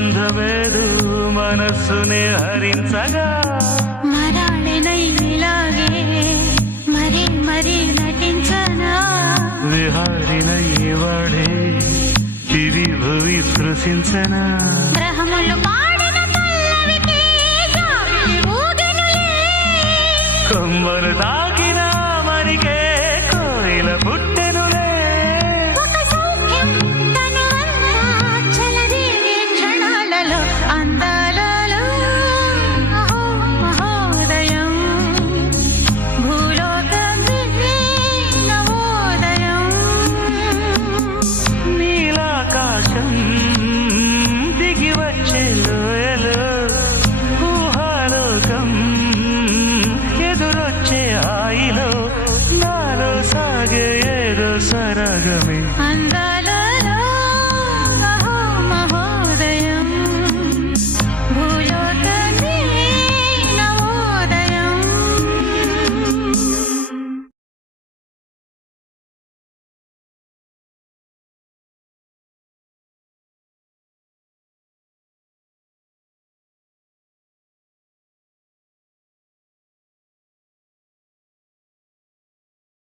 గంధమేదు మనస్సునే హరించగా మరాళినైలాగే మరీ మరీ నటించనా విహారినై వాడే దివి భువి స్పృశించనా గ్రహములు పాడిన పల్లవికి జాబిలి ఊగెనులే కొమ్మలు తాకిన మరికే కోయిల పుట్టెనులే ఒక సౌఖ్యం తనువంతా చెలరేగే క్షణాలలో అందాలలో అహో మహోదయం భూలోకమే నవోదయం నీలాకాశం దిగి వచ్చే లోయలో ఊహాలోకం ఎదురొచ్చే హాయిలో నాలో సాగే ఏదో సరగమే అందాల